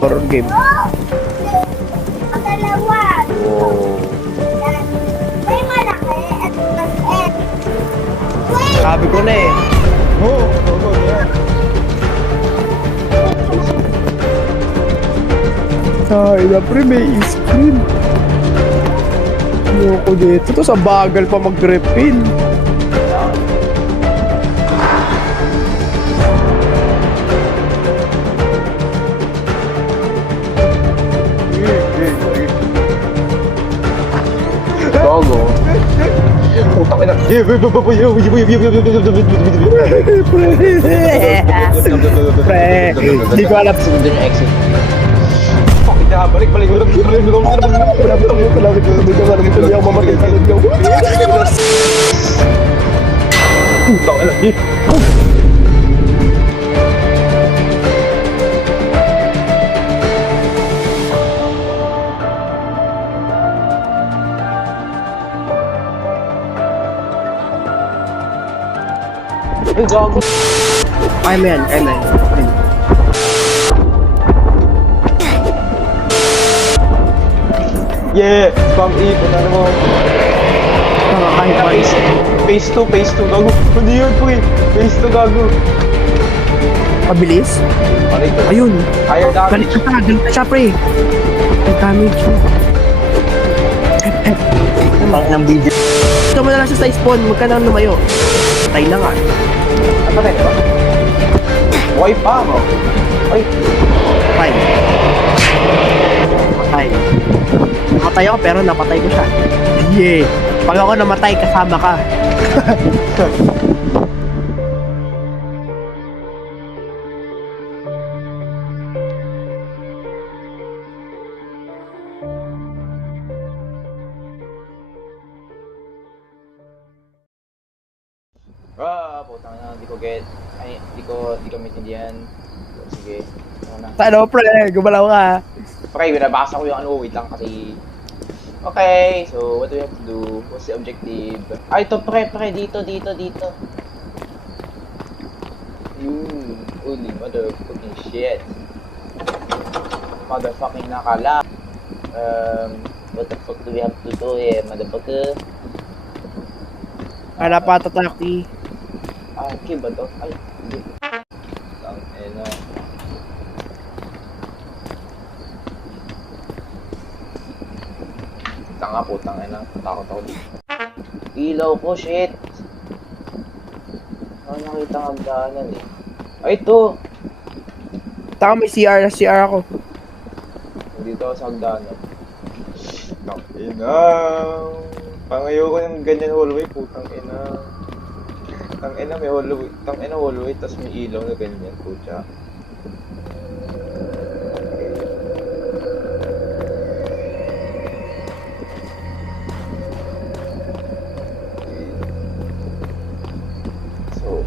Horror game. Ang dalawa. Oh. May malaki at maliit. Sabi ko na eh. Oh, yan. Ay, na pre, may screen. Ayoko dito. To sa bagal pa mag-refill. Gogo. Putang ina. Pre, hindi ko alam. Sunod yung exit. Fuck, balik. Putang ina. Ay, gago. Kaya mo yan. Yeah! Spam E, punta na mo. Kahit pa is. Phase 2, gago. Hindi yun po eh. Phase 2, gago. Mabilis? Ano ito? Ayun. Higher Galit damage. na siya, pre. Ang damage. Ang ng video. Ito mo na lang siya sa spawn. Huwag ka nang lumayo. Patay na nga. Ano ba ito? Buhay pa mo. Ay, Patay. Nakatay ako pero napatay ko siya. Yeah. Pag ako namatay, kasama ka. putang na, hindi ko get. Ay, hindi ko maintindihan. Sige, ano na. Ano, pre? Gumalaw ka. Pre, binabasa ko yung ano, wait lang kasi. Okay, so what do we have to do? What's the objective? Ay, ito pre, dito. Holy motherfucking shit. Motherfucking nakala. What the fuck do we have to do here, motherfucker? Hanap pa tataki. Ah, okay ba to? Ay, hindi. Tangina. Tanga po, tangina. Takot ako dito. Ilaw ko, shit. Ano nakita ang hagdanan eh. Ay, ito. Taka may CR ako. Dito ako sa hagdanan. Tangina. Pangayo ko ng ganyan hallway, putang ina. Tangina may hallway, hallway, tas may ilaw na ganyan, putya. So,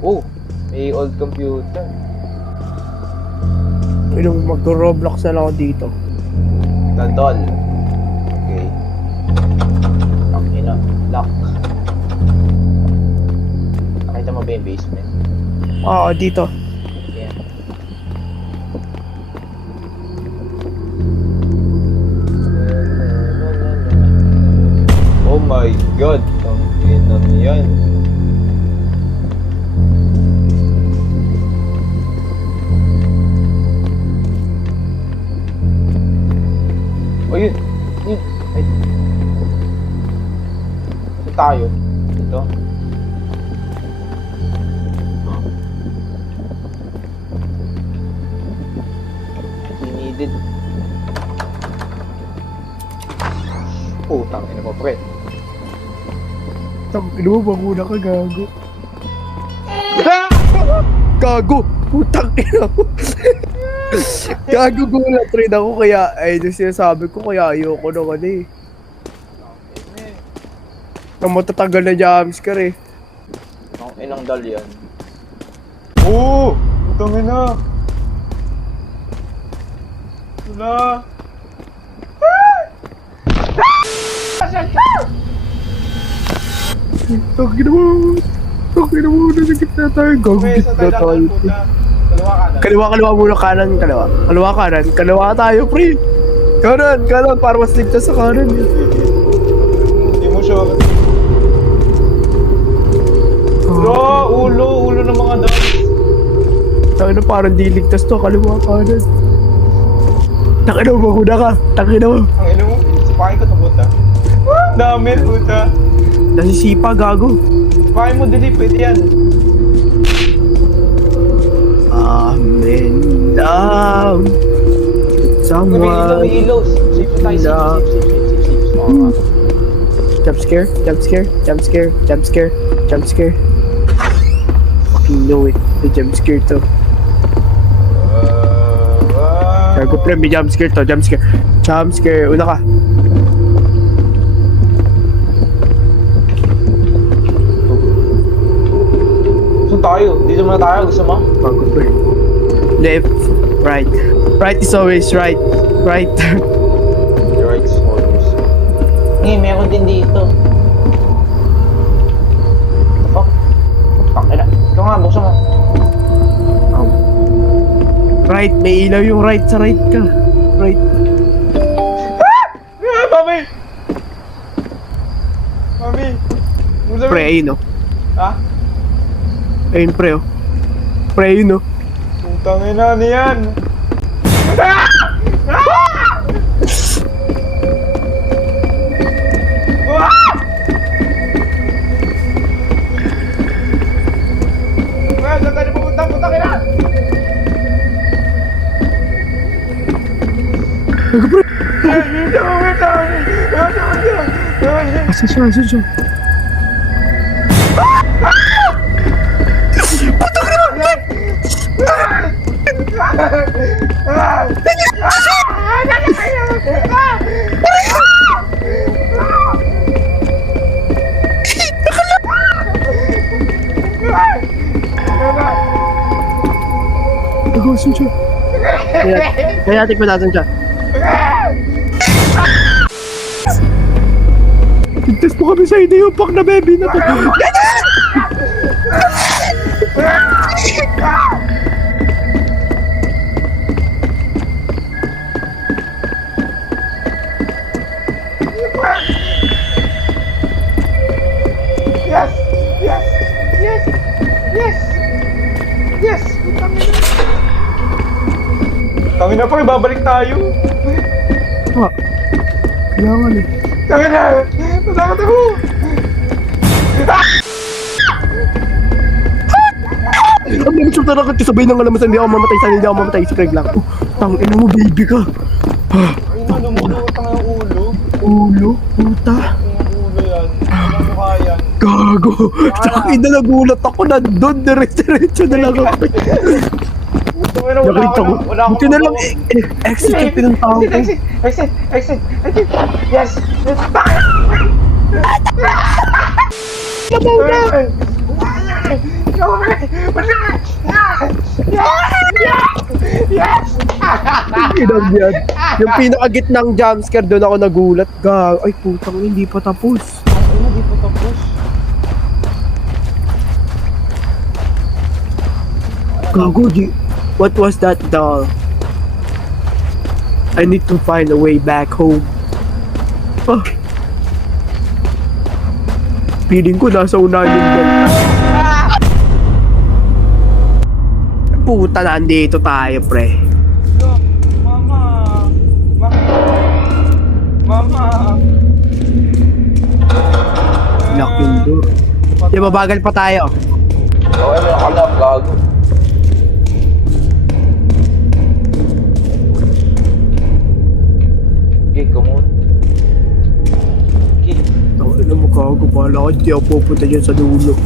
oh, may old computer. Pinong mag-roblox na lang ako dito. Daldol. Okay. Tangina, lock. Nakita mo ba yung basement? Oo, dito. Yeah. Oh my god, ang ina niyan. Oh, yun. Ay. Ito tayo. Ito. He needed. Putang ina mo, pre. Ino mo, manguna ka, gago. Gago! Putang ina mo. Gago, gulat rin ako kaya, ay, yung sinasabi ko kaya ayoko naman eh. Nang matatagal na jumpscare eh. Ang inang dal yan. Oo! Putang ina! Wala! Tangin mo! Tangin mo! Nasa gitna tayo! Gago, Okay, gitna sa tayo tayo. lang, puta. Dalawa ka na. Kaliwa muna, kanan, kaliwa. Kaliwa, kanan. Kaliwa tayo, pre. Kanan, para mas ligtas sa kanan. Hindi mo sure. Ulo ng mga dog. Tangin na, parang di ligtas to. Kaliwa, kanan. Tangin na, maguna ka. Tangin na mo. Ang ino mo, sipakin ko ito, puta. Dami, puta. Nasisipa, gago. Sipakin mo, dili, pwede yan. Amen down. Someone. May ilaw. Safe tayo, safe. Jump scare. Fucking know it. The jump scare to. Gago pre, may jump scare to. Jump scare. Una ka. Saan tayo? Dito muna tayo. Gusto mo? Gago pre. Left. Right. Right is always right. Right. Right, always. Meron din dito. Oh. Pakila. Ikaw nga, buksan mo. Right. May ilaw yung right. Sa right ka. Right. Mami! Mami! Pre, ayun oh. Ha? Ayun pre oh. Pre, ayun oh. Putang ina niyan! Saan tayo pupunta? Putang ina! Gago pre. Asan siya? Gago, asan siya? Kaya tikman natin siya. Tigtas mo kami sa hindi yung pack na baby na to. Yes! Tangin na pa, babalik tayo. Kailangan eh. Tangin na! Natakot ako! Ang mga suta na kasabay ng alamasan, hindi ako mamatay. Si Craig lang. Tangin mo, baby ka. Ay, lumulutang ang ulo. Ulo, puta. Yung ulo yan. Ano mukha yan? Gago. Tangin na nagulat ako na doon. Diretso na lang ako. Nakita ko. Buti na lang. Exit ng tao ko. Exit! Yes! Nabaw na! Inang yan. Yung pinakagitnang jumpscare doon ako nagulat. Ay putang, hindi pa tapos. Hindi pa tapos. Gago, what was that doll? I need to find a way back home. Ah. Feeling ko nasa unahan yung doll. Puta, nandito tayo, pre. Mama! Lock yung door. Di ba, bagal pa tayo? Oo, ano ka lang, gago. Okay, come on. Okay. Alam mo, gago, bahala ka, di ako pupunta dyan sa dulo.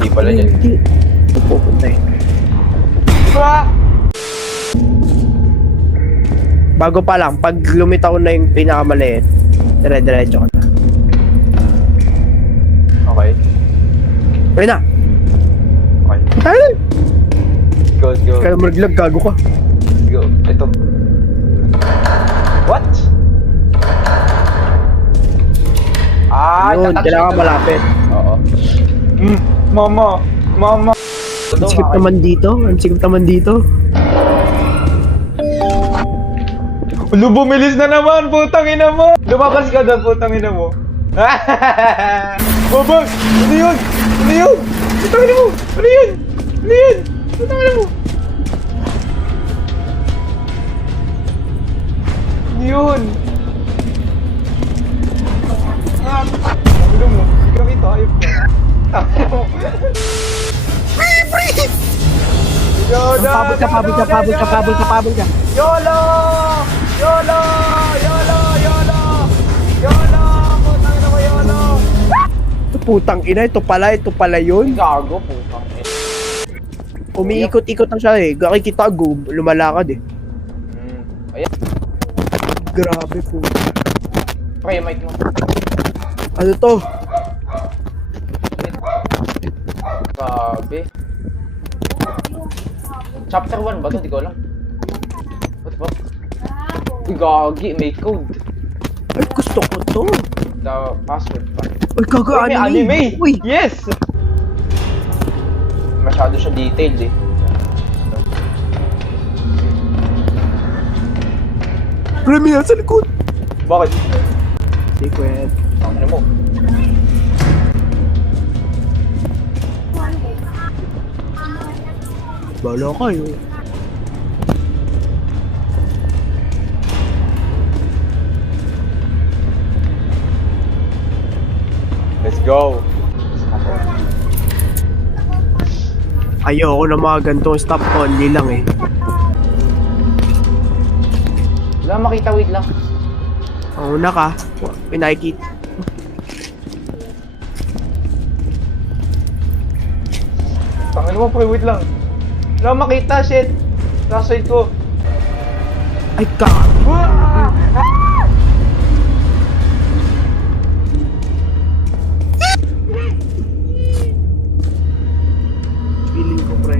Hindi pala dyan. Hindi. Ako pupunta eh. Bago pa lang, pag lumitaw na yung pinakamaliit, dire-diretso ka na. Okay. Ayun na! Okay. Tayo! Let's go. Kaya maglag, gago ka. Let's go. Ito. What? Yun, kailangan malapit. Oo. Mama! Mama. Ang sikip naman dito. Ang sikip naman dito. Ulo, bumilis na naman, putang ina mo! Lumabas ka doon, putang ina mo. Babag! Ano yun? Ano yun? Putang ina mo! Ano yun? Ano yun? Putang ina mo! Ano yun? Ano mo? Ikaw ito, ayop ka. Pabol ka, pabol ka, pabol ka, pabol ka, pabol ka. YOLO! YOLO! YOLO! YOLO! YOLO! Putang ina mo, YOLO! Ito putang ina, ito pala yun. Gago, putang ina. Umiikot-ikot na siya eh. Nakikita ko, lumalakad eh. Ayan. Grabe po. Okay, mic mo. Ano to? Sabi. Chapter 1 ba ito? Hindi ko alam. What ba? Uy, gagi, may code. Ay, gusto ko to. The password pa. Ay, gaga, Uy, may anime. anime! Uy, Yes! Masyado siya detailed eh. Remy, nasa likod. Bakit? Secret. Ano mo? Bala kayo. Let's go! Ayoko na mga gantong stop only lang eh. Wala makita, wait lang. Ang una ka, pinakikita. Tangin mo, pre, wait lang. Wala makita, shit. Nasa side ko. Ay, ka. Feeling ko, pre.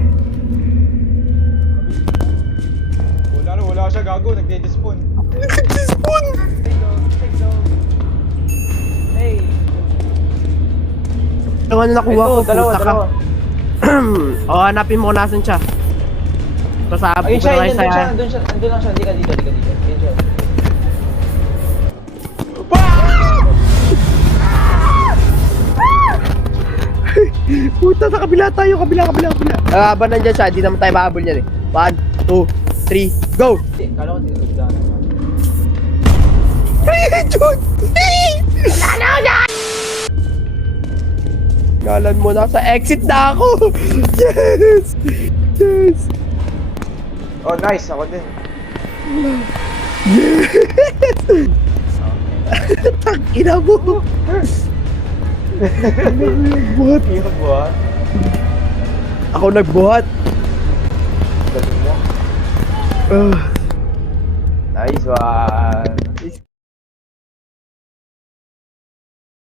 Wala siya, gago. Nagde-despawn. Nag-despawn! Hey! Ano na nakuha ko, Ito, dalawa, puta ka. dalawa. O, hanapin mo kung nasan siya. Pasabog Ayun ko siya, na kayo ayun, sa... andun siya, andun lang siya. Hindi ka dito, hindi ka dito. Ayun siya. Puta, sa kabila tayo, kabila. Habang nandyan siya, di naman tayo mahabol yan eh. 1, 2, 3, go! Hindi, kala ko dito. Dito. Jun! Galan mo, nasa exit na ako! Yes! Yes! Oh, nice. Ako din. Tangina mo! Buhat! Iyo ba? Ako nagbuhat! Galing mo. Ah. Nice one.